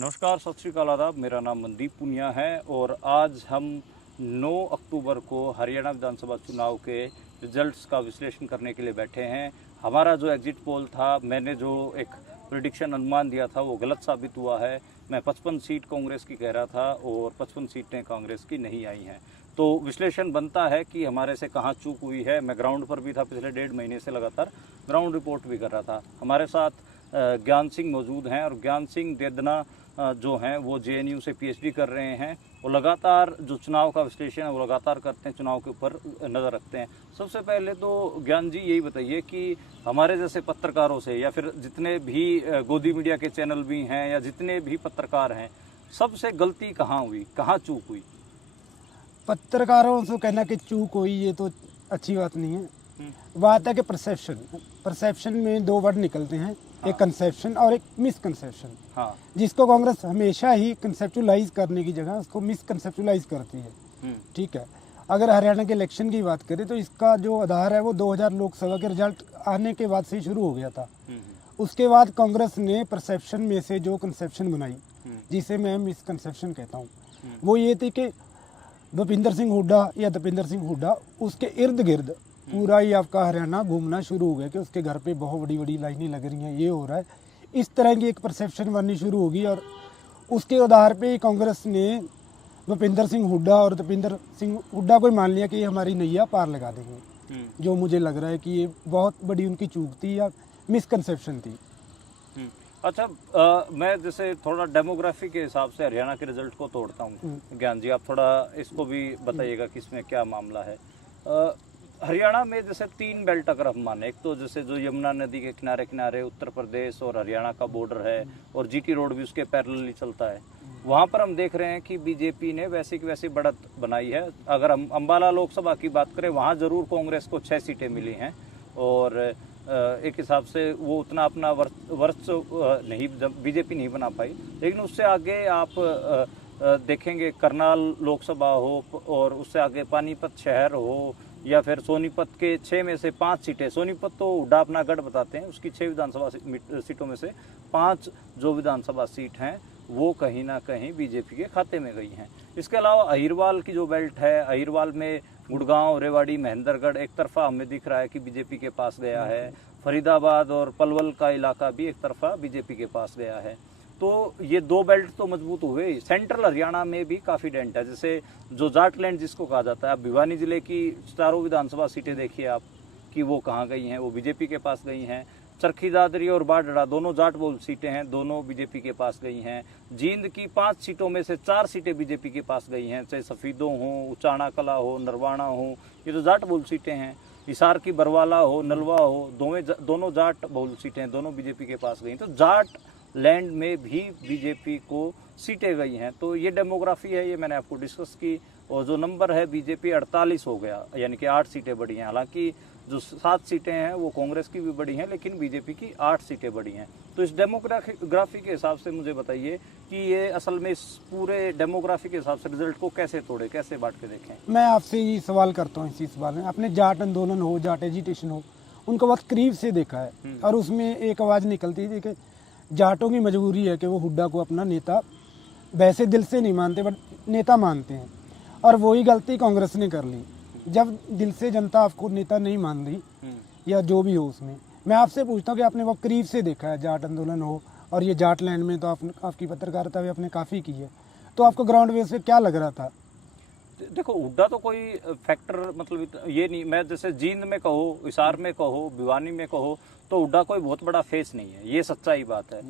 नमस्कार, सत श्री अकाल, आदाब। मेरा नाम मनदीप पुनिया है और आज हम 9 अक्टूबर को हरियाणा विधानसभा चुनाव के रिजल्ट्स का विश्लेषण करने के लिए बैठे हैं। हमारा जो एग्जिट पोल था, मैंने जो एक प्रेडिक्शन अनुमान दिया था वो गलत साबित हुआ है। मैं 55 सीट कांग्रेस की कह रहा था और 55 सीटें कांग्रेस की नहीं आई हैं। तो विश्लेषण बनता है कि हमारे से कहाँ चूक हुई है। मैं ग्राउंड पर भी था, पिछले 1.5 महीने से लगातार ग्राउंड रिपोर्ट भी कर रहा था। हमारे साथ ज्ञान सिंह मौजूद हैं और ज्ञान सिंह देदना जो हैं वो जेएनयू से पीएचडी कर रहे हैं। वो लगातार जो चुनाव का विश्लेषण है वो लगातार करते हैं, चुनाव के ऊपर नज़र रखते हैं। सबसे पहले तो ज्ञान जी यही बताइए कि हमारे जैसे पत्रकारों से या फिर जितने भी गोदी मीडिया के चैनल भी हैं या जितने भी पत्रकार हैं, सबसे गलती कहाँ हुई, कहाँ चूक हुई? पत्रकारों से कहना कि चूक हुई ये तो अच्छी बात नहीं है। बात है कि परसेप्शन में दो वर्ड निकलते हैं, एक कंसेप्शन और एक मिसकंसेप्शन। हाँ। जिसको कांग्रेस हमेशा ही कंसेप्चुलाइज करने की जगह उसको मिसकंसेप्चुलाइज करती है। ठीक है, अगर हरियाणा के इलेक्शन की बात करें तो इसका जो आधार है वो 2000 लोकसभा के रिजल्ट आने के बाद से ही शुरू हो गया था। उसके बाद कांग्रेस ने परसेप्शन में से जो कंसेप्शन बनाई, जिसे मैं मिसकंसेप्शन कहता हूँ, वो ये थी कि भूपिंदर सिंह हुड्डा या दीपेंद्र सिंह हुड्डा, उसके इर्द गिर्द पूरा ही आपका हरियाणा घूमना शुरू हो गया कि उसके घर पे बहुत बड़ी बड़ी लाइनें लग रही हैं, ये हो रहा है। इस तरह की एक परसेप्शन बननी शुरू होगी और उसके आधार पे कांग्रेस ने भूपिंदर सिंह हुड्डा और दीपेंद्र सिंह हुड्डा को मान लिया कि ये हमारी नैया पार लगा देंगे। जो मुझे लग रहा है कि ये बहुत बड़ी उनकी चूक थी या मिसकंसेप्शन थी। अच्छा, मैं जैसे थोड़ा डेमोग्राफी के हिसाब से हरियाणा के रिजल्ट को तोड़ता हूँ। ज्ञान जी, आप थोड़ा इसको भी बताइएगा कि इसमें क्या मामला है। हरियाणा में जैसे 3 बेल्ट अगर हम माने, एक तो जैसे जो यमुना नदी के किनारे किनारे उत्तर प्रदेश और हरियाणा का बॉर्डर है और जीटी रोड भी उसके पैरेलली चलता है, वहाँ पर हम देख रहे हैं कि बीजेपी ने वैसे की वैसी बढ़त बनाई है। अगर हम अम्बाला लोकसभा की बात करें, वहाँ जरूर कांग्रेस को 6 सीटें मिली हैं और एक हिसाब से वो उतना अपना वर्ष नहीं, बीजेपी नहीं बना पाई। लेकिन उससे आगे आप देखेंगे करनाल लोकसभा हो और उससे आगे पानीपत शहर हो या फिर सोनीपत के 6 में से 5 सीटें, सोनीपत तो हुड्डा अपना गढ़ बताते हैं, उसकी 6 विधानसभा सीटों में से 5 जो विधानसभा सीट हैं वो कहीं ना कहीं बीजेपी के खाते में गई हैं। इसके अलावा अहिरवाल की जो बेल्ट है, अहिरवाल में गुड़गांव, रेवाड़ी, महेंद्रगढ़ एक तरफा हमें दिख रहा है कि बीजेपी के पास गया है। फरीदाबाद और पलवल का इलाका भी एक तरफा बीजेपी के पास गया है। तो ये 2 बेल्ट तो मजबूत हुए। सेंट्रल हरियाणा में भी काफ़ी डेंट है, जैसे जो जाटलैंड जिसको कहा जाता है। अब भिवानी जिले की 4 विधानसभा सीटें देखिए आप कि वो कहाँ गई हैं, वो बीजेपी के पास गई हैं। चरखी दादरी और बाढ़ड़ा दोनों जाट बहुल सीटें हैं, दोनों बीजेपी के पास गई हैं। जींद की 5 सीटों में से 4 सीटें बीजेपी के पास गई हैं, चाहे सफीदों हो, उचाना कला हो, नरवाणा हो, ये तो जाट बहुल सीटें हैं। हिसार की बरवाला हो, नलवा हो, दोनों जाट बहुल सीटें, दोनों बीजेपी के पास गई। तो जाट लैंड में भी बीजेपी को सीटें गई हैं। तो ये डेमोग्राफी है, ये मैंने आपको डिस्कस की। और जो नंबर है बीजेपी 48 हो गया, यानी कि 8 सीटें बढ़ी हैं। हालांकि जो 7 सीटें हैं वो कांग्रेस की भी बढ़ी हैं, लेकिन बीजेपी की 8 सीटें बढ़ी हैं। तो इस डेमोग्राफी के हिसाब से मुझे बताइए कि ये असल में इस पूरे डेमोग्राफी के हिसाब से रिजल्ट को कैसे तोड़े, कैसे बांट के देखें? मैं आपसे ये सवाल करता हूँ इसी सवाल में। आपने जाट आंदोलन हो, जाट एजिटेशन हो, उनको बहुत करीब से देखा है और उसमें एक आवाज़ निकलती थी कि जाटों की मजबूरी है कि वो हुड्डा को अपना नेता वैसे दिल से नहीं मानते बट नेता मानते हैं। और वही गलती कांग्रेस ने कर ली। जब दिल से जनता आपको नेता नहीं मान रही या जो भी हो उसमें, मैं आपसे पूछता हूँ कि आपने वो करीब से देखा है, जाट आंदोलन हो और ये जाट लैंड में तो आपकी पत्रकारिता भी आपने काफ़ी की है, तो आपको ग्राउंड बेस पे क्या लग रहा था? देखो, हुड्डा तो कोई फैक्टर मतलब ये नहीं, मैं जैसे जींद में कहो, हिसार में कहो, भिवानी में कहो, तो हुड्डा कोई बहुत बड़ा फेस नहीं है, ये सच्चाई बात है।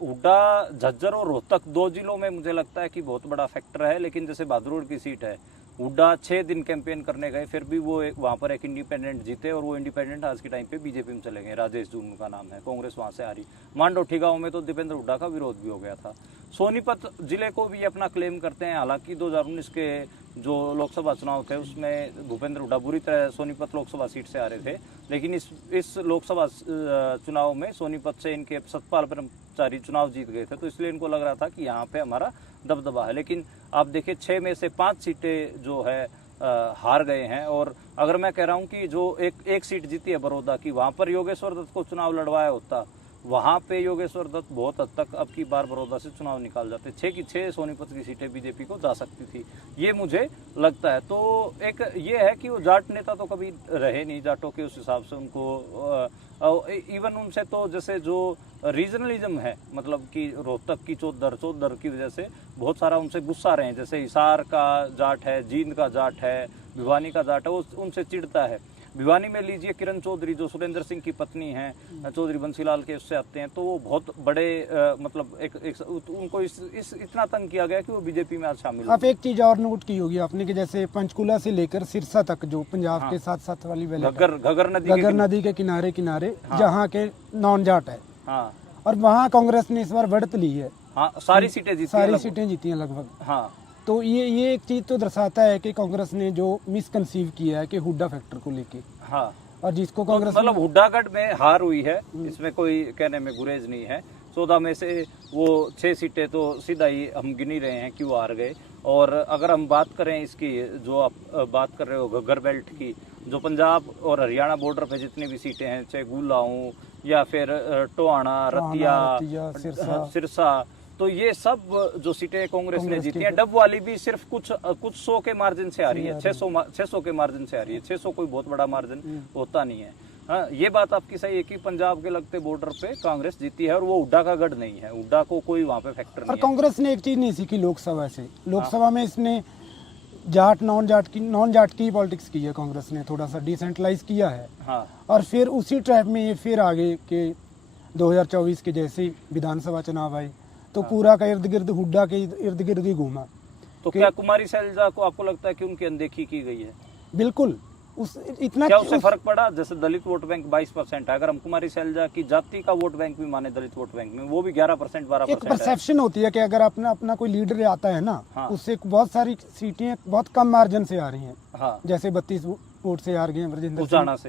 हुड्डा झज्जर और रोहतक 2 जिलों में मुझे लगता है कि बहुत बड़ा फैक्टर है। लेकिन जैसे बहादुरगढ़ की सीट है, हुड्डा 6 दिन कैंपेन करने गए, फिर भी वो वहाँ पर एक इंडिपेंडेंट जीते और वो इंडिपेंडेंट आज के टाइम पे बीजेपी में चले गए। राजेश जून का नाम है, कांग्रेस वहाँ से आ रही। मांडोठी गाँव में तो दीपेंद्र हुड्डा का विरोध भी हो गया था। सोनीपत जिले को भी अपना क्लेम करते हैं। हालांकि 2019 के जो लोकसभा चुनाव थे उसमें भूपेंद्र हुड्डा बुरी तरह सोनीपत लोकसभा सीट से आ रहे थे, लेकिन इस लोकसभा चुनाव में सोनीपत से इनके सतपाल ब्रह्मचारी चुनाव जीत गए थे, तो इसलिए इनको लग रहा था कि यहाँ पे हमारा दबदबा है। लेकिन आप देखिए 6 में से 5 सीटें जो है हार गए हैं। और अगर मैं कह रहा हूँ कि जो एक सीट जीती है बड़ौदा की, वहाँ पर योगेश्वर दत्त को चुनाव लड़वाया होता वहाँ पे योगेश्वर दत्त बहुत हद तक अब की बार बड़ौदा से चुनाव निकाल जाते, 6 की 6 सोनीपत की सीटें बीजेपी को जा सकती थी, ये मुझे लगता है। तो एक ये है कि वो जाट नेता तो कभी रहे नहीं जाटों के, उस हिसाब से उनको इवन उनसे तो जैसे जो रीजनलिज्म है, मतलब कि रोहतक की चौधर की वजह से बहुत सारा उनसे गुस्सा रहे हैं। जैसे हिसार का जाट है, जींद का जाट है, भिवानी का जाट है, वो उनसे चिढ़ता है। भिवानी में लीजिए किरण चौधरी जो सुरेंद्र सिंह की पत्नी हैं, चौधरी बंसीलाल के उससे आते हैं, तो वो बहुत बड़े मतलब उनको इस इतना तंग किया गया कि वो बीजेपी में आज शामिल हो आप एक चीज और नोट की होगी आपने कि जैसे पंचकुला से लेकर सिरसा तक जो पंजाब के साथ साथ वाली घग्गर नदी के किनारे जहाँ के नॉन जाट है, हाँ, और वहाँ कांग्रेस ने इस बार बढ़त ली है, हाँ, सारी सीटें जीती हैं लगभग। हाँ, तो ये एक चीज तो दर्शाता है कि कांग्रेस ने जो मिसकंसीव किया है कि हुड्डा फैक्टर को लेके, हाँ, और जिसको कांग्रेस मतलब हुड्डागढ़ में हार हुई है, इसमें कोई कहने में गुरेज नहीं है। 14 में से वो 6 सीटें तो सीधा ही हम गिन ही रहे हैं क्यों हार गए। और अगर हम बात करें इसकी, जो आप बात कर रहे हो घग्गर बेल्ट की, जो पंजाब और हरियाणा बॉर्डर पे जितनी भी सीटें हैं, चाहे गुलाऊं या फिर टोहाना, रतिया, सिरसा, तो ये सब जो सीटें कांग्रेस ने जीती हैं, डब वाली भी सिर्फ कुछ 100 के मार्जिन से आ रही है, 600 के मार्जिन से आ रही है। 600 कोई बहुत बड़ा मार्जिन होता नहीं है। हाँ, ये बात आपकी सही है कि पंजाब के लगते बॉर्डर पे कांग्रेस जीती है, और वो हुड्डा का गढ़ नहीं है, हुड्डा को कोई वहाँ पे फैक्टर नहीं है। और कांग्रेस ने एक चीज नहीं सीखी लोकसभा से, लोकसभा में इसने जाट नॉन जाट की पॉलिटिक्स की है कांग्रेस ने, थोड़ा सा डिसेंट्रलाइज किया है। हाँ, और फिर उसी ट्रैप में ये फिर आगे के 2024 के जैसे विधानसभा चुनाव आए तो पूरा का इर्द गिर्द हुड्डा के इर्द गिर्द ही घूमा। तो क्या कुमारी शैलजा को आपको लगता है कि उनकी अनदेखी की गई है? बिल्कुल, इतना क्या उससे फर्क पड़ा? जैसे दलित वोट बैंक 22% है, अगर हम कुमारी शैलजा की जाति का वोट बैंक भी माने दलित वोट बैंक में, वो भी 11% 12%। एक परसेप्शन होती है कि अगर अपना कोई लीडर आता है ना, हाँ, उससे बहुत सारी सीटें बहुत कम मार्जिन से आ रही हैं। हाँ, जैसे 32 वोट से हार गए ब्रजेंद्र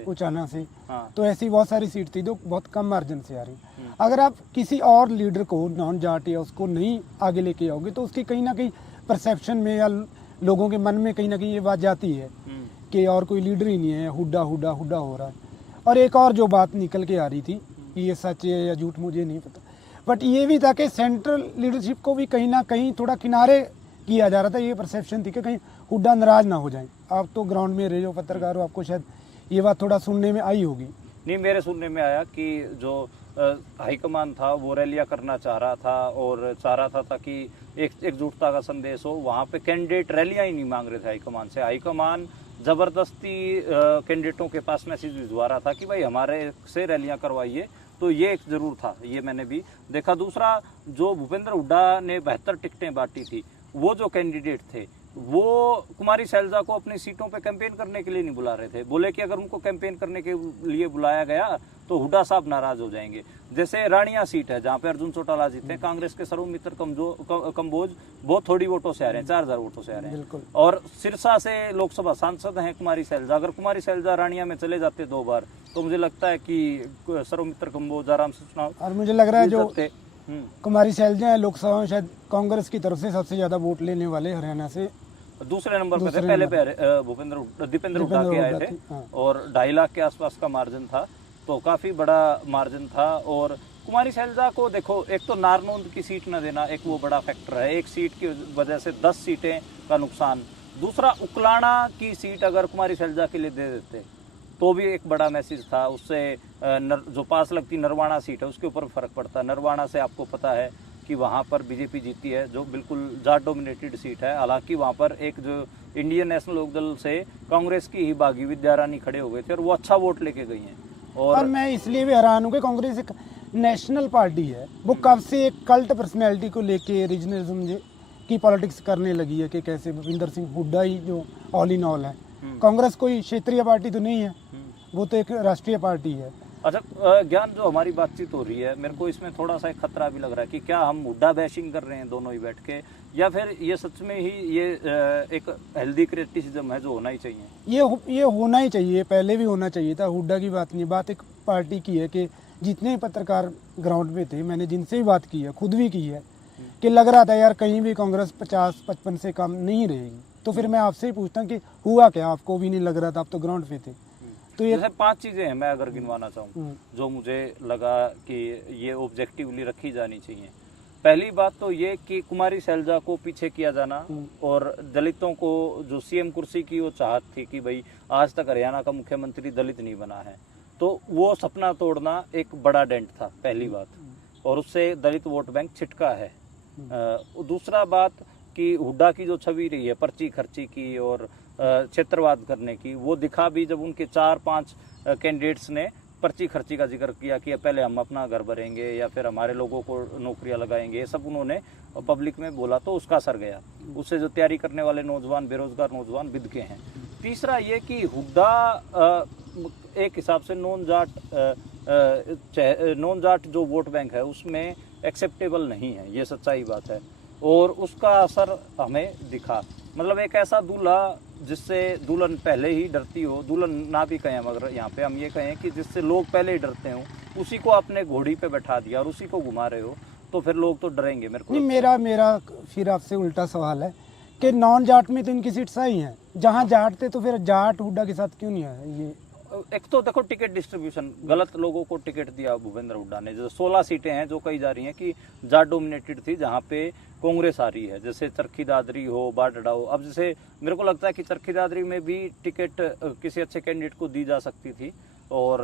उचाना से, हाँ, तो ऐसी बहुत सारी सीट थी जो बहुत कम मार्जिन से आ रही। अगर आप किसी और लीडर को नॉन जाट या उसको नहीं आगे लेके आओगे तो उसकी कहीं ना कहीं परसेप्शन में या लोगों के मन में कहीं ना कहीं ये बात जाती है कि और कोई लीडर ही नहीं है, हुड्डा हो रहा है। और एक और जो बात निकल के आ रही थी, ये सच है या झूठ मुझे नहीं पता, बट ये भी था कि सेंट्रल लीडरशिप को भी कहीं ना कहीं थोड़ा किनारे किया जा रहा था। ये परसेप्शन थी कि कहीं हुड्डा नाराज ना हो जाए। आप तो ग्राउंड में रहे हो, पत्रकार हो, आपको शायद ये बात थोड़ा सुनने में आई होगी। नहीं, मेरे सुनने में आया कि जो हाईकमान था वो रैलियां करना चाह रहा था, और चाह रहा था ताकि एकजुटता का संदेश हो। वहाँ पे कैंडिडेट रैलियां ही नहीं मांग रहे थे हाईकमान से। हाईकमान जबरदस्ती कैंडिडेटों के पास मैसेज भिजवा रहा था कि भाई हमारे से रैलियां करवाइए। तो ये एक जरूर था, ये मैंने भी देखा। दूसरा, जो भूपेंद्र हुड्डा ने 72 टिकटें बांटी थी, वो जो कैंडिडेट थे वो कुमारी शैलजा को अपनी सीटों पे कैंपेन करने के लिए नहीं बुला रहे थे। बोले कि अगर उनको कैंपेन करने के लिए बुलाया गया तो हुड्डा साहब नाराज हो जाएंगे। जैसे रानिया सीट है जहाँ पे अर्जुन चौटाला जीते, कांग्रेस के सर्वमित्र कंबोज बहुत थोड़ी वोटों से आ रहे हैं, 4000 वोटों से आ रहे हैं। और सिरसा से लोकसभा सांसद हैं कुमारी शैलजा। अगर कुमारी शैलजा रानिया में चले जाते 2 बार तो मुझे लगता है कि सर्वमित्र कंबोज आराम से चुनाव। और मुझे लग रहा है जो कुमारी शैलजा है लोकसभा में शायद कांग्रेस की तरफ से सबसे ज्यादा वोट लेने वाले हरियाणा से दूसरे नंबर पे थे। पहले पे दीपेंद्र हुड्डा के आए थे, और 2.5 लाख के आसपास का मार्जिन था, तो काफी बड़ा मार्जिन था। और कुमारी शैलजा को देखो, एक तो नारनौंद की सीट न देना एक वो बड़ा फैक्टर है, एक सीट की वजह से 10 सीटें का नुकसान। दूसरा, उकलाना की सीट अगर कुमारी शैलजा के लिए दे देते तो भी एक बड़ा मैसेज था। उससे जो पास लगती नरवाना सीट है उसके ऊपर फर्क पड़ता। नरवाना से आपको पता है कि वहाँ पर बीजेपी जीती है, जो बिल्कुल जाट डोमिनेटेड सीट है। हालांकि वहाँ पर एक जो इंडियन नेशनल लोकदल से कांग्रेस की ही बागी विद्या रानी खड़े हो गए थे, और वो अच्छा वोट लेके गई हैं। और मैं इसलिए भी हैरान हूँ कि कांग्रेस एक नेशनल पार्टी है, वो कब से एक कल्ट पर्सनैलिटी को लेके रीजनलिज्म की पॉलिटिक्स करने लगी है कि कैसे भूपिंदर सिंह हुड्डा ही जो ऑल इन ऑल है। कांग्रेस कोई क्षेत्रीय पार्टी तो नहीं है, वो तो एक राष्ट्रीय पार्टी है। अच्छा ज्ञान, जो हमारी बातचीत हो रही है, मेरे को इसमें थोड़ा सा एक खतरा भी लग रहा है कि क्या हम हुड्डा बैशिंग कर रहे हैं दोनों ही बैठ के, या फिर ये सच में ही ये एक हेल्दी क्रिटिसिज्म है जो होना ही चाहिए। ये होना ही चाहिए, पहले भी होना चाहिए था। हुड्डा की बात नहीं, बात एक पार्टी की है कि जितने पत्रकार ग्राउंड में थे, मैंने जिनसे भी बात की है, खुद भी की है, कि लग रहा था यार कहीं भी कांग्रेस 50-55 से कम नहीं रहेगी। तो फिर मैं आपसे ही पूछता हूँ कि हुआ क्या? आपको भी नहीं लग रहा था, आप तो ग्राउंड पे थे। तो ये जैसे 5 चीजें हैं, मैं अगर गिनवाना चाहूँ जो मुझे लगा कि ये ऑब्जेक्टिवली रखी जानी चाहिए। पहली बात तो ये कि कुमारी शैलजा को पीछे किया जाना और दलितों को जो सीएम कुर्सी की वो चाहत थी कि भाई आज तक हरियाणा का मुख्यमंत्री दलित नहीं बना है, तो वो सपना तोड़ना एक बड़ा डेंट था पहली बात, और उससे दलित वोट बैंक छिटका है। दूसरा बात कि हुड्डा की जो छवि रही है पर्ची खर्ची की और क्षेत्रवाद करने की, वो दिखा भी जब उनके 4-5 कैंडिडेट्स ने पर्ची खर्ची का जिक्र किया कि पहले हम अपना घर भरेंगे या फिर हमारे लोगों को नौकरियां लगाएंगे, ये सब उन्होंने पब्लिक में बोला तो उसका असर गया। उससे जो तैयारी करने वाले नौजवान, बेरोजगार नौजवान बिदके हैं। तीसरा ये कि हुड्डा एक हिसाब से नॉन जाट जो वोट बैंक है उसमें एक्सेप्टेबल नहीं है, ये सच्चाई बात है, और उसका असर हमें दिखा। मतलब एक ऐसा दूल्हा जिससे दुल्हन पहले ही डरती हो, दुल्हन ना भी कहें मगर यहाँ पे हम ये कहें कि जिससे लोग पहले ही डरते हो, उसी को आपने घोड़ी पे बैठा दिया और उसी को घुमा रहे हो, तो फिर लोग तो डरेंगे। मेरे को नहीं, मेरा फिर आपसे उल्टा सवाल है कि नॉन जाट में तो इनकी सीट्स आई हैं, जहाँ जाट थे तो फिर जाट हुड्डा के साथ क्यों नहीं आया? ये एक तो देखो टिकट डिस्ट्रीब्यूशन, गलत लोगों को टिकट दिया भूपेंद्र हुड्डा ने। जो 16 सीटें हैं जो कही जा रही हैं कि जाट डोमिनेटेड थी, जहाँ पे कांग्रेस आ रही है, जैसे चरखी दादरी हो, बाडड़ा हो। अब जैसे मेरे को लगता है कि चरखी दादरी में भी टिकट किसी अच्छे कैंडिडेट को दी जा सकती थी, और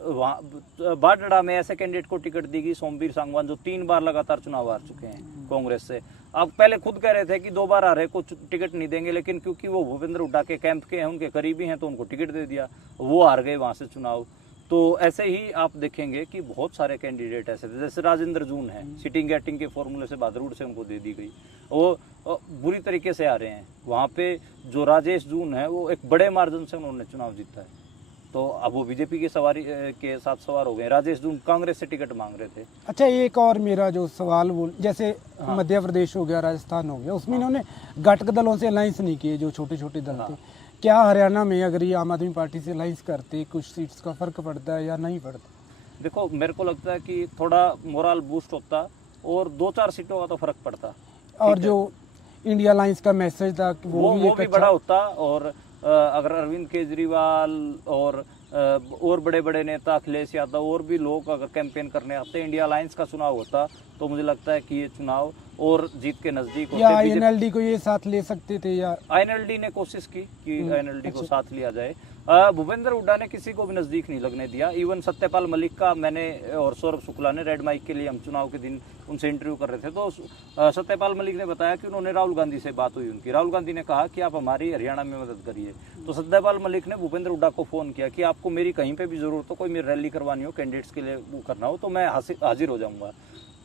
वहाँ बाडड़ा में ऐसे कैंडिडेट को टिकट दी गई, सोमवीर सांगवान, जो 3 बार लगातार चुनाव हार चुके हैं कांग्रेस से। अब पहले खुद कह रहे थे कि 2 बार आ रहे को टिकट नहीं देंगे, लेकिन क्योंकि वो भूपेंद्र हुड्डा के कैंप के हैं, उनके करीबी हैं, तो उनको टिकट दे दिया, वो हार गए वहां से चुनाव। तो ऐसे ही आप देखेंगे कि बहुत सारे कैंडिडेट ऐसे थे, जैसे राजेंद्र जून है, सिटिंग गैटिंग के फॉर्मूले से बादरूड से उनको दे दी गई, वो बुरी तरीके से आ रहे हैं। वहाँ पे जो राजेश जून है वो एक बड़े मार्जिन से उन्होंने चुनाव जीता है, तो अब वो बीजेपी की सवारी के साथ सवार हो गए। राजेश जून कांग्रेस से टिकट मांग रहे थे। अच्छा, एक और मेरा जो सवाल वो जैसे मध्य प्रदेश हो गया, राजस्थान हो गया, उसमें इन्होंने घटक दलों से अलायंस नहीं किए, जो छोटे छोटे दल थे। क्या हरियाणा में अगर ये आम आदमी पार्टी से अलायंस करते कुछ सीट्स का फर्क पड़ता है या नहीं पड़ता? देखो, मेरे को लगता है कि थोड़ा मोरल बूस्ट होता और 2-4 सीटों का तो फर्क पड़ता, और जो इंडिया अलायंस का मैसेज था वो भी बड़ा होता। और अगर अरविंद केजरीवाल और बड़े बड़े नेता, अखिलेश यादव और भी लोग अगर कैंपेन करने आते, इंडिया अलायंस का चुनाव होता, तो मुझे लगता है कि ये चुनाव और जीत के नजदीक होते। या आईएनएलडी को ये साथ ले सकते थे, या आईएनएलडी ने कोशिश की कि आईएनएलडी को साथ लिया जाए। भूपेंद्र हुड्डा ने किसी को भी नजदीक नहीं लगने दिया। इवन सत्यपाल मलिक का मैंने और सौरभ शुक्ला ने रेड माइक के लिए, हम चुनाव के दिन उनसे इंटरव्यू कर रहे थे, तो सत्यपाल मलिक ने बताया कि उन्होंने राहुल गांधी से बात हुई उनकी, राहुल गांधी ने कहा कि आप हमारी हरियाणा में मदद करिए। तो सत्यपाल मलिक ने भूपेंद्र हुड्डा को फोन किया कि आपको मेरी कहीं पे भी जरूरत हो, कोई मेरी रैली करवानी हो, कैंडिडेट्स के लिए वो करना हो, तो मैं हाजिर हो जाऊंगा।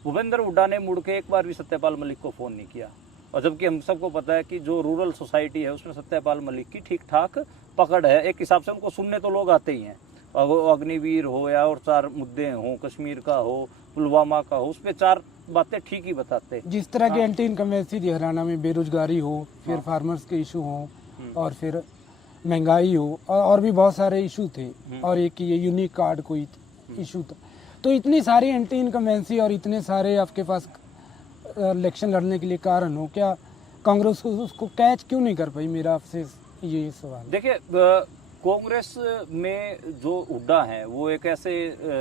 भूपेंद्र हुड्डा ने मुड़ के एक बार भी सत्यपाल मलिक को फोन नहीं किया, और जबकि हम सबको पता है कि जो रूरल सोसाइटी है उसमें सत्यपाल मलिक की ठीक ठाक पकड़ है। एक हिसाब से उनको सुनने तो लोग आते ही हैं, अग्निवीर हो या और 4 मुद्दे हो, कश्मीर का हो, पुलवामा का हो, उस पर 4 बातें ठीक ही बताते। जिस तरह की एंटी इनकम्बेंसी थी हरियाणा में, बेरोजगारी हो, फिर फार्मर्स के इशू हो, और फिर महंगाई हो, और भी बहुत सारे इशू थे, और एक ये यूनिक कार्ड कोई इशू था। तो इतनी सारी एंटी इनकम्बेंसी और इतने सारे आपके पास इलेक्शन लड़ने के लिए कारण हो, क्या कांग्रेस उसको कैच क्यों नहीं कर पाई? मेरा आपसे ये सवाल। देखिए, कांग्रेस में जो हुड्डा हैं वो एक ऐसे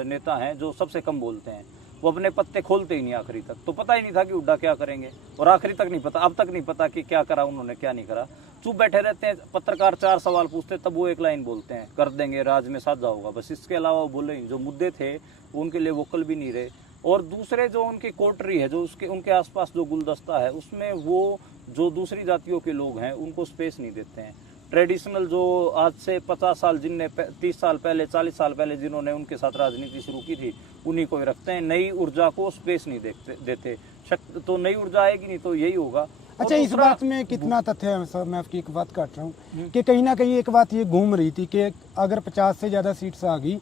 नेता हैं जो सबसे कम बोलते हैं, वो अपने पत्ते खोलते ही नहीं आखिरी तक। तो पता ही नहीं था कि हुड्डा क्या करेंगे, और आखिरी तक नहीं पता, अब तक नहीं पता कि क्या करा उन्होंने, क्या नहीं करा। चुप बैठे रहते हैं, पत्रकार 4 सवाल पूछते तब वो एक लाइन बोलते हैं, कर देंगे, राज में साझा होगा, बस। इसके अलावा वो बोले, जो मुद्दे थे उनके लिए वोकल भी नहीं रहे। और दूसरे जो उनकी कोटरी है, जो उनके आसपास जो गुलदस्ता है, उसमें वो जो दूसरी जातियों के लोग हैं उनको स्पेस नहीं देते हैं। ट्रेडिशनल जो आज से 50 साल, जिनने 30 साल पहले, 40 साल पहले जिन्होंने उनके साथ राजनीति शुरू की थी, उन्हीं को ही रखते हैं। नई ऊर्जा को स्पेस नहीं देते। तो नई ऊर्जा आएगी नहीं तो यही होगा। अच्छा, इस बात में कितना तथ्य है सर? मैं आपकी एक बात काट रहा हूँ कि कहीं ना कहीं एक बात ये घूम रही थी कि अगर 50 से ज़्यादा सीट्स आ गई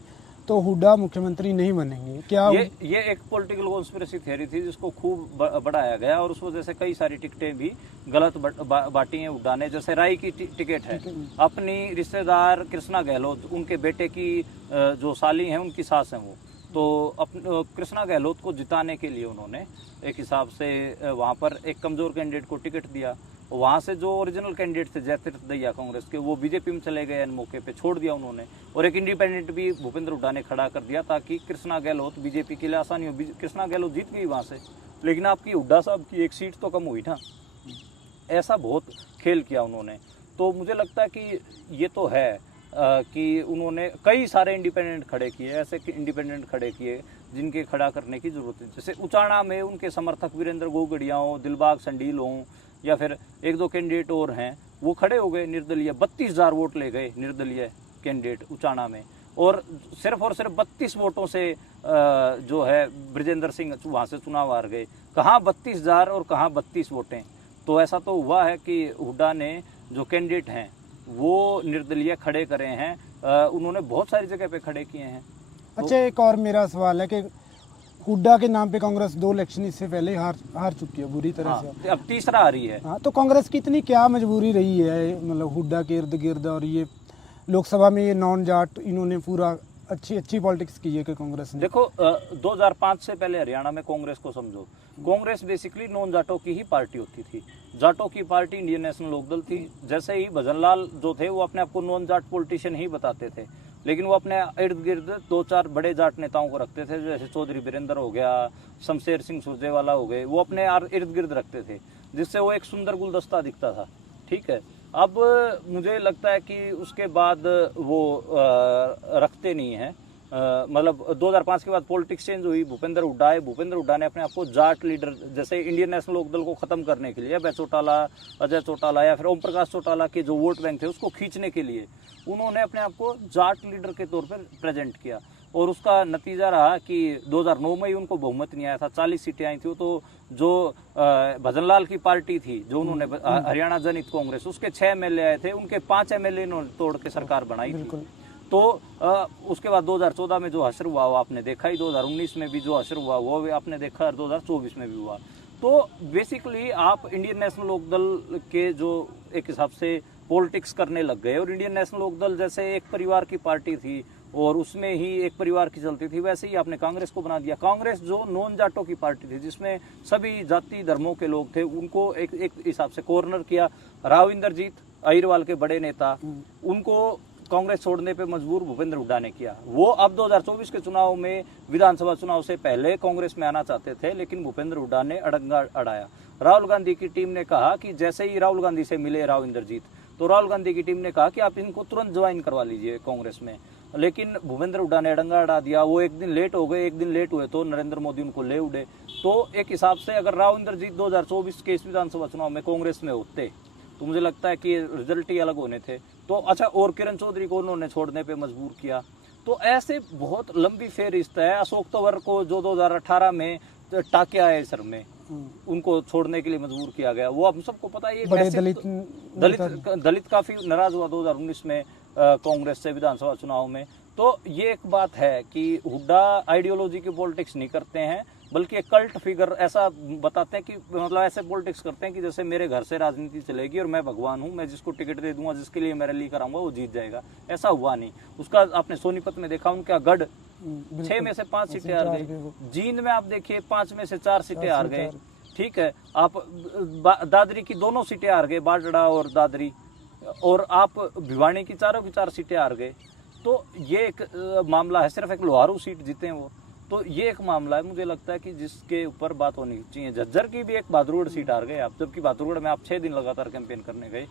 तो हुड्डा मुख्यमंत्री नहीं बनेंगे। क्या ये एक पॉलिटिकल कॉन्स्पिरेसी थ्योरी थी जिसको खूब बढ़ाया गया, और उस वजह से कई सारी टिकटें भी गलत बांटी हैं हुड्डा ने। जैसे राय की टिकट है, अपनी रिश्तेदार कृष्णा गहलोत, उनके बेटे की जो साली हैं, उनकी सास हैं वो, तो कृष्णा गहलोत को जिताने के लिए उन्होंने एक हिसाब से वहाँ पर एक कमजोर कैंडिडेट को टिकट दिया। वहाँ से जो ओरिजिनल कैंडिडेट थे जयतीर्थ दहिया कांग्रेस के, वो बीजेपी में चले गए, मौके पे छोड़ दिया उन्होंने, और एक इंडिपेंडेंट भी भूपेंद्र हुड्डा ने खड़ा कर दिया ताकि कृष्णा गहलोत बीजेपी के लिए आसानी हो। कृष्णा गहलोत जीत गई वहाँ से, लेकिन आपकी हुड्डा साहब की एक सीट तो कम हुई ना। ऐसा बहुत खेल किया उन्होंने। तो मुझे लगता है कि ये तो है कि उन्होंने कई सारे इंडिपेंडेंट खड़े किए, ऐसे इंडिपेंडेंट खड़े किए जिनके खड़ा करने की जरूरत है। जैसे उचाना में उनके समर्थक वीरेंद्र गोगड़िया हों, दिलबाग संडील हों, या फिर एक दो कैंडिडेट और हैं, वो खड़े हो गए निर्दलीय, 32,000 वोट ले गए निर्दलीय कैंडिडेट उचाना में, और सिर्फ 32 वोटों से जो है ब्रजेंद्र सिंह वहाँ से चुनाव हार गए। कहाँ 32,000 और कहाँ 32 वोटें। तो ऐसा तो हुआ है कि हुड्डा ने जो कैंडिडेट हैं वो निर्दलीय खड़े करे हैं, उन्होंने बहुत सारी जगह पे खड़े किए हैं। अच्छा, एक और मेरा सवाल है कि हुड्डा के नाम पे कांग्रेस 2 इलेक्शन इससे पहले हार चुकी है बुरी तरह से। अब तीसरा आ रही है। हाँ, तो कांग्रेस की इतनी क्या मजबूरी रही है, मतलब हुड्डा के इर्द गिर्द, और ये लोकसभा में ये नॉन जाट इन्होंने पूरा अच्छी पॉलिटिक्स की है कि कांग्रेस ने। देखो 2005 से पहले हरियाणा में कांग्रेस को समझो, कांग्रेस बेसिकली नॉन जाटों की ही पार्टी होती थी। जाटों की पार्टी इंडियन नेशनल लोकदल थी। जैसे ही भजनलाल जो थे वो अपने आप को नॉन जाट पॉलिटिशियन ही बताते थे, लेकिन वो अपने इर्द गिर्द 2-4 बड़े जाट नेताओं को रखते थे, जैसे चौधरी वीरेंद्र हो गया, शमशेर सिंह सुरजेवाला हो गए, वो अपने इर्द गिर्द रखते थे, जिससे वो एक सुंदर गुलदस्ता दिखता था। ठीक है, अब मुझे लगता है कि उसके बाद वो रखते नहीं हैं। मतलब 2005 के बाद पॉलिटिक्स चेंज हुई, भूपेंद्र हुड्डा आए। भूपेंद्र हुड्डा ने अपने आप को जाट लीडर, जैसे इंडियन नेशनल लोकदल को खत्म करने के लिए अजय चौटाला या फिर ओम प्रकाश चौटाला के जो वोट बैंक थे उसको खींचने के लिए उन्होंने अपने आप को जाट लीडर के तौर पर प्रेजेंट किया, और उसका नतीजा रहा कि 2009 में ही उनको बहुमत नहीं आया था, 40 सीटें आई थी। तो जो भजनलाल की पार्टी थी, जो उन्होंने हरियाणा जनहित कांग्रेस, उसके 6 MLA आए थे, उनके 5 MLA इन्होंने तोड़ के सरकार बनाई थी। तो उसके बाद 2014 में जो हशर हुआ वो आपने देखा ही, 2019 में भी जो हशर हुआ वो भी आपने देखा, 2024 में भी हुआ। तो बेसिकली आप इंडियन नेशनल लोकदल के जो एक हिसाब से पॉलिटिक्स करने लग गए, और इंडियन नेशनल लोकदल जैसे एक परिवार की पार्टी थी और उसमें ही एक परिवार की चलती थी, वैसे ही आपने कांग्रेस को बना दिया। कांग्रेस जो नॉन जाटों की पार्टी थी, जिसमें सभी जाति धर्मों के लोग थे, उनको एक हिसाब से कॉर्नर किया। राव इंद्रजीत अहिरवाल के बड़े नेता, उनको कांग्रेस छोड़ने पे मजबूर भूपेंद्र हुड्डा ने किया। वो अब 2024 के चुनाव में, विधानसभा चुनाव से पहले कांग्रेस में आना चाहते थे, लेकिन भूपेंद्र हुड्डा ने अड़ंगा अड़ाया। राहुल गांधी की टीम ने कहा कि जैसे ही राहुल गांधी से मिले राव इंद्रजीत, तो राहुल गांधी की टीम ने कहा कि आप इनको तुरंत ज्वाइन करवा लीजिए कांग्रेस में, लेकिन भूपेंद्र हुड्डा ने अड़ंगा अड़ा दिया। वो एक दिन लेट हो गए, एक दिन लेट हुए तो नरेंद्र मोदी उनको ले उड़े। तो एक हिसाब से अगर राव इंद्रजीत 2024 के इस विधानसभा चुनाव में कांग्रेस में होते तो मुझे लगता है कि रिजल्ट ही अलग होने थे। तो अच्छा, और किरण चौधरी को उन्होंने छोड़ने पे मजबूर किया। तो ऐसे बहुत लंबी फेरिस्त है। अशोक तंवर को जो 2018 में टाके आए सर में, उनको छोड़ने के लिए मजबूर किया गया। वो हम सबको पता है। दलित काफी नाराज हुआ 2019 में कांग्रेस से विधानसभा चुनाव में। तो ये एक बात है कि हुड्डा आइडियोलॉजी की पॉलिटिक्स नहीं करते हैं, बल्कि एक कल्ट फिगर ऐसा बताते हैं कि मतलब ऐसे पॉलिटिक्स करते हैं कि जैसे मेरे घर से राजनीति चलेगी और मैं भगवान हूं, मैं जिसको टिकट दे दूंगा, जिसके लिए मैं रैली कराऊंगा वो जीत जाएगा। ऐसा हुआ नहीं। उसका आपने सोनीपत में देखा, उनका गढ़ 6 में से 5 सीटें हार गई। जींद में आप देखिए 5 में से 4 सीटें हार गए। ठीक है, आप दादरी की दोनों सीटें हार गए, बाडड़ा और दादरी, और आप भिवानी की चारों की 4 सीटें हार गए। तो ये एक मामला है। सिर्फ एक लोहारू सीट जीते हैं वो। तो ये एक मामला है, मुझे लगता है कि जिसके ऊपर बात होनी चाहिए। झज्जर की भी एक बहादुरगढ़ सीट हार गए आप, जबकि बहादुरगढ़ में आप 6 दिन लगातार कैंपेन करने गए।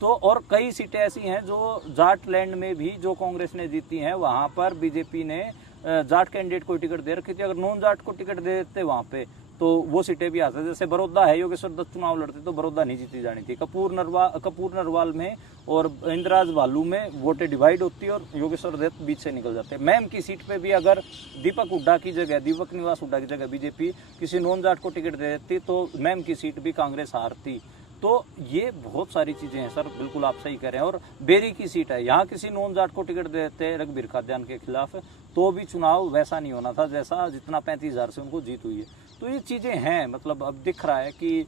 तो और कई सीटें ऐसी हैं जो जाट लैंड में भी जो कांग्रेस ने जीती हैं, वहां पर बीजेपी ने जाट कैंडिडेट को टिकट दे रखी थी। अगर नॉन जाट को टिकट दे देते वहां पे तो वो सीटें भी आते। जैसे बड़ौदा है, योगेश्वर दत्त चुनाव लड़ते तो बड़ौदा नहीं जीती जानी थी। कपूर नरवाल में और इंदिराज भालू में वोटें डिवाइड होती है और योगेश्वर दत्त बीच से निकल जाते हैं। मैम की सीट पे भी अगर दीपक हुड्डा की जगह, दीपक निवास हुड्डा की जगह बीजेपी किसी नॉन जाट को टिकट दे देती तो मैम की सीट भी कांग्रेस हारती। तो ये बहुत सारी चीजें हैं सर, बिल्कुल आप सही कह रहे हैं। और बेरी की सीट है, यहाँ किसी नॉन जाट को टिकट दे देते रघुबीर खाद्यान के खिलाफ, तो भी चुनाव वैसा नहीं होना था जैसा जितना 35,000 से उनको जीत हुई है। तो ये चीजें हैं, मतलब अब दिख रहा है कि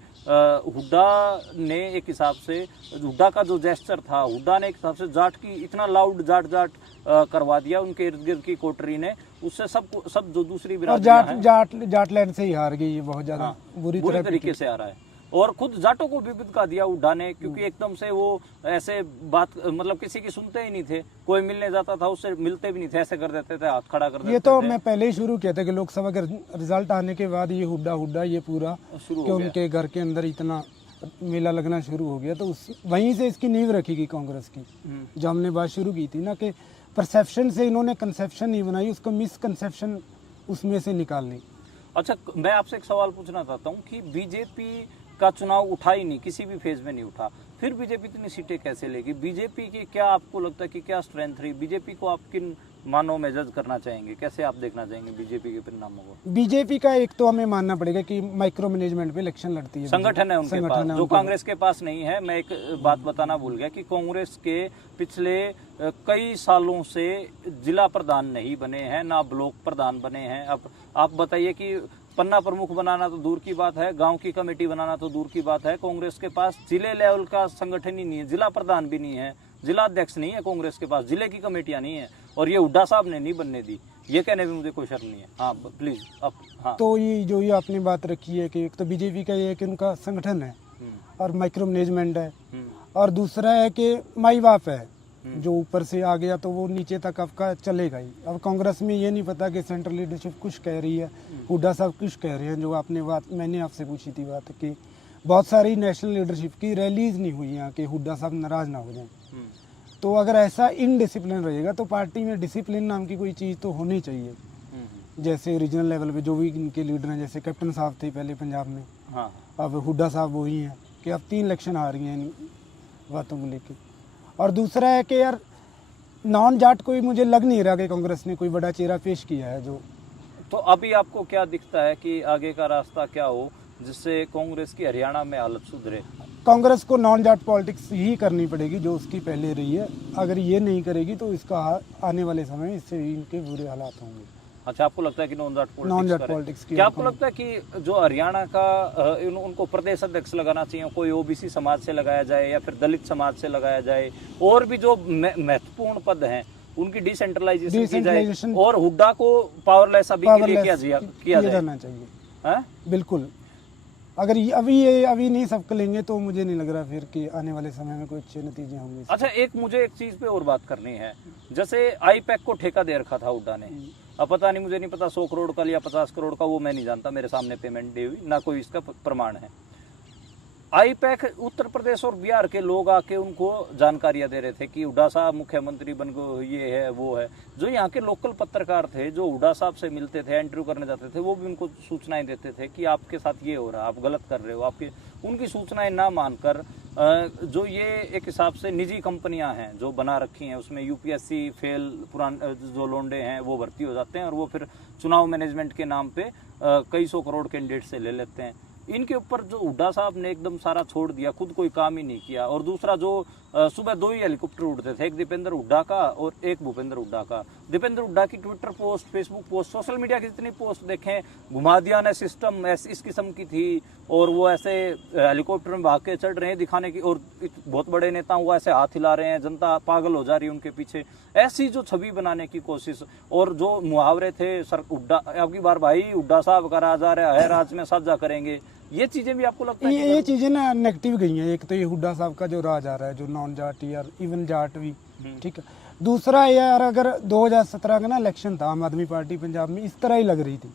हुड्डा ने एक हिसाब से, हुड्डा का जो जेस्चर था, हुड्डा ने एक हिसाब से जाट की इतना लाउड जाट करवा दिया उनके इर्द गिर्द की कोटरी ने, उससे सब जो दूसरी जाट लैंड से ही हार गई, बहुत ज्यादा बुरी तरीके से आ रहा है। और खुद जाटों को भी बिदका दिया हुड्डा ने, क्योंकि एकदम से वो ऐसे बात मतलब किसी की सुनते ही नहीं थे, कोई मिलने जाता था उससे मिलते भी नहीं थे, ऐसे कर देते थे, हाथ खड़ा कर देते थे। ये तो मैं पहले ही शुरू किया था कि लोकसभा के रिजल्ट आने के बाद ये हुड्डा ये पूरा शुरू कि हो गया। उनके घर के अंदर इतना मेला लगना शुरू हो गया, तो उस वहीं से इसकी नींव रखी गई कांग्रेस की, जो हमने बात शुरू की थी ना कि परसेप्शन से इन्होंने कंसेप्शन नहीं बनाई, उसको मिसकंसेप्शन उसमें से निकालनी। अच्छा, मैं आपसे एक सवाल पूछना चाहता हूँ कि बीजेपी का चुनाव उठा ही नहीं, किसी भी फेज में नहीं उठा, फिर बीजेपी इतनी सीटें कैसे लेगी? बीजेपी की क्या आपको लगता है कि क्या स्ट्रेंथ रही? बीजेपी को आप किन मानों में जज करना चाहेंगे, कैसे आप देखना चाहेंगे बीजेपी के परिणामों को? बीजेपी का एक तो हमें मानना पड़ेगा कि माइक्रो मैनेजमेंट पे इलेक्शन लड़ती है, संगठन है उनके संगठन पास, है जो उनके कांग्रेस के पास नहीं है। मैं एक बात बताना भूल गया कि कांग्रेस के पिछले कई सालों से जिला प्रधान नहीं बने हैं, ना ब्लॉक प्रधान बने हैं। अब आप बताइए कि पन्ना प्रमुख बनाना तो दूर की बात है, गांव की कमेटी बनाना तो दूर की बात है, कांग्रेस के पास जिले लेवल का संगठन ही नहीं है, जिला प्रधान भी नहीं है, जिला अध्यक्ष नहीं है कांग्रेस के पास, जिले की कमेटियां नहीं है, और ये हुड्डा साहब ने नहीं बनने दी। ये कहने में मुझे कोई शर्म नहीं है। हाँ प्लीज आप। हाँ तो ये आपने बात रखी है कि एक तो बीजेपी का ये है कि उनका संगठन है और माइक्रो मैनेजमेंट है, और दूसरा है कि माई बाप है, जो ऊपर से आ गया तो वो नीचे तक आपका चलेगा ही। अब कांग्रेस में ये नहीं पता कि सेंट्रल लीडरशिप कुछ कह रही है, हुड्डा साहब कुछ कह रहे हैं। जो आपने बात मैंने आपसे पूछी थी बात कि बहुत सारी नेशनल लीडरशिप की रैलीज नहीं हुई यहाँ कि हुड्डा साहब नाराज ना हो जाए। तो अगर ऐसा इनडिसिप्लिन रहेगा तो पार्टी में डिसिप्लिन नाम की कोई चीज़ तो होनी चाहिए। जैसे रीजनल लेवल पे जो भी इनके लीडर हैं, जैसे कैप्टन साहब थे पहले पंजाब में, हाँ अब हुड्डा साहब वही हैं कि अब 3 इलेक्शन आ रही हैं इन बातों को लेके। और दूसरा है कि यार नॉन जाट कोई मुझे लग नहीं रहा कि कांग्रेस ने कोई बड़ा चेहरा पेश किया है जो। तो अभी आपको क्या दिखता है कि आगे का रास्ता क्या हो जिससे कांग्रेस की हरियाणा में हालत सुधरे? कांग्रेस को नॉन जाट पॉलिटिक्स ही करनी पड़ेगी जो उसकी पहले रही है। अगर ये नहीं करेगी तो इसका आने वाले समय में इससे इनके बुरे हालात होंगे। अच्छा, आपको लगता है कि नॉन जाट पॉलिटिक्स की क्या आपको लगता है कि जो हरियाणा का उनको प्रदेश अध्यक्ष लगाना चाहिए, कोई ओबीसी समाज से लगाया जाए या फिर दलित समाज से लगाया जाए, और भी जो महत्वपूर्ण पद हैं उनकी डिसेंट्रलाइजेशन की जाए, और हुड्डा को पावरलेस अभी के लिए किया जाना चाहिए? है? बिल्कुल। अगर अभी नहीं सब लेंगे तो मुझे नहीं लग रहा फिर कि आने वाले समय में कोई अच्छे नतीजे होंगे। अच्छा, मुझे एक चीज पे और बात करनी है। जैसे आईपैक को ठेका दे रखा था हुड्डा ने, अब पता नहीं, मुझे नहीं पता 100 करोड़ का या 50 करोड़ का, वो मैं नहीं जानता, मेरे सामने पेमेंट दी हुई ना कोई इसका प्रमाण है। आईपैक उत्तर प्रदेश और बिहार के लोग आके उनको जानकारियां दे रहे थे कि हुड्डा साहब मुख्यमंत्री बन गए, ये है वो है। जो यहाँ के लोकल पत्रकार थे जो हुड्डा साहब से मिलते थे, इंटरव्यू करने जाते थे, वो भी उनको सूचनाएं देते थे कि आपके साथ ये हो रहा है, आप गलत कर रहे हो। आपकी उनकी सूचनाएं ना मानकर जो ये एक हिसाब से निजी कंपनियां हैं जो बना रखी हैं, उसमें यूपीएससी फेल जो लोंडे हैं वो भर्ती हो जाते हैं, और वो फिर चुनाव मैनेजमेंट के नाम पे कई 100 करोड़ कैंडिडेट से ले लेते हैं। इनके ऊपर जो हुड्डा साहब ने एकदम सारा छोड़ दिया, खुद कोई काम ही नहीं किया। और दूसरा, जो सुबह 2 ही हेलीकॉप्टर उड़ते थे, एक दीपेंद्र हुड्डा का और एक भूपेंद्र हुड्डा का। दीपेंद्र हुड्डा की Twitter post, Facebook post, social media की जितनी पोस्ट देखें, घुमा दिया ने सिस्टम इस किस्म की थी, और वो ऐसे हेलीकॉप्टर में भाग के चढ़ रहे हैं दिखाने की, और बहुत बड़े नेता वो ऐसे हाथ हिला रहे हैं, जनता पागल हो जा रही है उनके पीछे, ऐसी जो छवि बनाने की कोशिश। और जो मुहावरे थे, सर हुड्डा अब की बार भाई हुड्डा साहब का राज आ रहा है, राज में साझा करेंगे, ये चीजें भी आपको लगता है? ये चीजें ना नेगेटिव गई हैं। एक तो ये हुड्डा साहब का जो राज आ रहा है, जो नॉन जाट या इवन जाट भी, ठीक है। दूसरा यार, अगर 2017 का ना इलेक्शन था, आम आदमी पार्टी पंजाब में इस तरह ही लग रही थी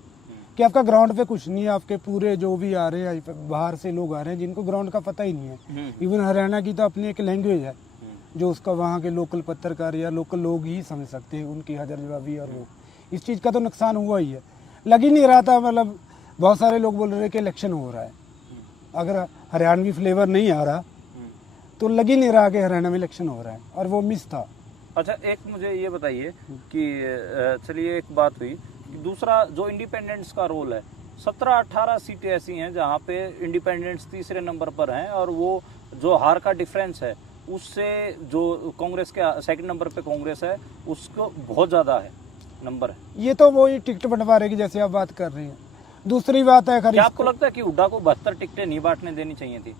कि आपका ग्राउंड पे कुछ नहीं है, आपके पूरे जो भी आ रहे हैं बाहर से लोग आ रहे हैं जिनको ग्राउंड का पता ही नहीं है। इवन हरियाणा की तो अपनी एक लैंग्वेज है जो उसका वहाँ के लोकल पत्रकार या लोकल लोग ही समझ सकते हैं, उनकी हाजिर जवाबी, और वो इस चीज़ का तो नुकसान हुआ ही है। लग ही नहीं रहा था, मतलब बहुत सारे लोग बोल रहे हैं कि इलेक्शन हो रहा है। अगर हरियाणवी फ्लेवर नहीं आ रहा तो लग ही नहीं रहा कि हरियाणा में इलेक्शन हो रहा है, और वो मिस था। अच्छा, एक मुझे ये बताइए कि चलिए एक बात हुई, दूसरा जो इंडिपेंडेंट्स का रोल है, 17-18 सीटें ऐसी हैं जहाँ पे इंडिपेंडेंट्स तीसरे नंबर पर हैं, और वो जो हार का डिफरेंस है उससे जो कांग्रेस के सेकंड नंबर पे कांग्रेस है उसको बहुत ज़्यादा है नंबर है। ये तो वही टिकट बंटवारे की जैसे आप बात कर रही हैं। दूसरी बात है, क्या आपको लगता है कि हुड्डा को 72 टिकटें नहीं बांटने देनी चाहिए थी?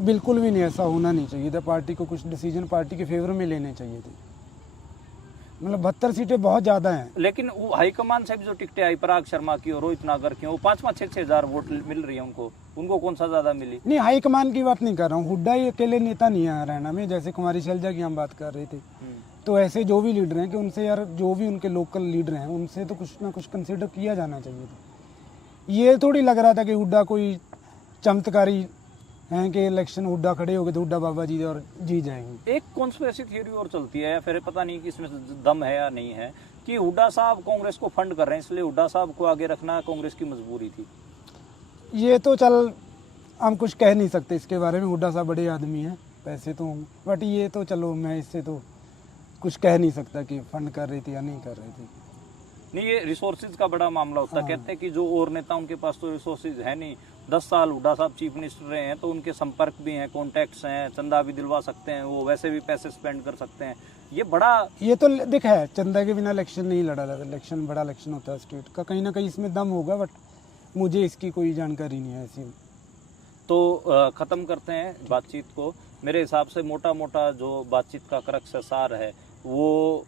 बिल्कुल भी नहीं, ऐसा होना नहीं चाहिए था। पार्टी को कुछ डिसीजन पार्टी के फेवर में लेने चाहिए थे। मतलब 72 सीटें बहुत ज़्यादा हैं। लेकिन वो हाईकमान से भी जो टिकटें आई, पराग शर्मा की और रोहित नागर की, वो 5-5, 6-6 हजार वोट मिल रही है उनको कौन सा ज्यादा मिली? नहीं, हाईकमान की बात नहीं कर रहा हूँ, हुड्डा ही अकेले नेता नहीं है हरियाणा में। जैसे कुमारी शैलजा की हम बात कर रहे थे, तो ऐसे जो भी लीडर हैं कि उनसे यार, जो भी उनके लोकल लीडर हैं उनसे तो कुछ ना कुछ कंसिडर किया जाना चाहिए था। ये थोड़ी लग रहा था कि हुड्डा कोई चमत्कारी हैं कि इलेक्शन हुड्डा खड़े हो गए तो हुड्डा बाबा जी और जी जाएंगे। एक कॉन्स्पिरेसी थ्योरी और चलती है, या फिर पता नहीं कि इसमें दम है या नहीं है, कि हुड्डा साहब कांग्रेस को फंड कर रहे हैं, इसलिए हुड्डा साहब को आगे रखना कांग्रेस की मजबूरी थी। ये तो चल हम कुछ कह नहीं सकते इसके बारे में, हुड्डा साहब बड़े आदमी हैं, पैसे तो होंगे, बट ये तो चलो मैं इससे तो कुछ कह नहीं सकता कि फंड कर रही थी या नहीं कर रही थी। नहीं, ये रिसोर्सेज का बड़ा मामला होता है। हाँ। कहते हैं कि जो और नेता उनके पास तो रिसोर्सेज है नहीं, 10 साल हुड्डा साहब चीफ मिनिस्टर रहे हैं तो उनके संपर्क भी हैं, कॉन्टैक्ट्स हैं, चंदा भी दिलवा सकते हैं, वो वैसे भी पैसे स्पेंड कर सकते हैं। ये बड़ा, ये तो देख है, चंदा के बिना इलेक्शन नहीं लड़ा जाता, इलेक्शन बड़ा इलेक्शन होता है स्टेट का, कहीं ना कहीं इसमें दम होगा, बट मुझे इसकी कोई जानकारी नहीं है ऐसी। तो ख़त्म करते हैं बातचीत को। मेरे हिसाब से मोटा मोटा जो बातचीत का क्रक्स सार है वो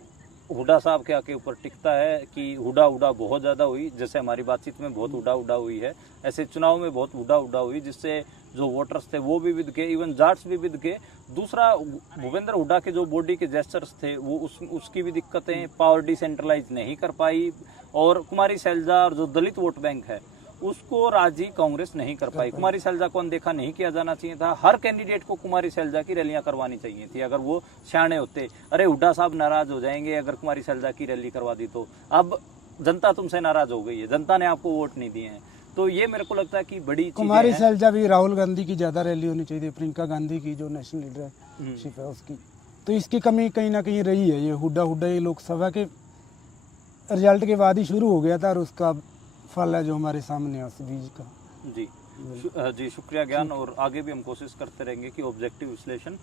हुड्डा साहब के आके ऊपर टिकता है कि हुड्डा बहुत ज़्यादा हुई, जैसे हमारी बातचीत में बहुत हुड्डा हुई है, ऐसे चुनाव में बहुत हुड्डा हुई, जिससे जो वोटर्स थे वो भी विद के, इवन जाट्स भी विद के। दूसरा, भूपेंद्र हुड्डा के जो बॉडी के जेस्चर्स थे वो उसकी भी दिक्कतें, पावर डिसेंट्रलाइज नहीं कर पाई, और कुमारी शैलजा और जो दलित वोट बैंक है उसको राजी कांग्रेस नहीं कर पाई। कुमारी शैलजा को अनदेखा नहीं किया जाना चाहिए था, हर कैंडिडेट को कुमारी शैलजा की रैलियां करवानी चाहिए थी अगर वो सियाने होते। अरे हुड्डा साहब नाराज हो जाएंगे अगर कुमारी शैलजा की रैली करवा दी तो, अब जनता तुमसे नाराज हो गई है, जनता ने आपको वोट नहीं दिए हैं, तो ये मेरे को लगता है कि बड़ी कुमारी शैलजा भी, राहुल गांधी की ज़्यादा रैली होनी चाहिए, प्रियंका गांधी की जो नेशनल लीडरशिप है उसकी, तो इसकी कमी कहीं ना कहीं रही है। ये हुड्डा ये लोकसभा के रिजल्ट के बाद ही शुरू हो गया था और उसका फल है जो हमारे सामने है उस बीज का। जी शुक्रिया ज्ञान, और आगे भी हम कोशिश करते रहेंगे कि ऑब्जेक्टिव विश्लेषण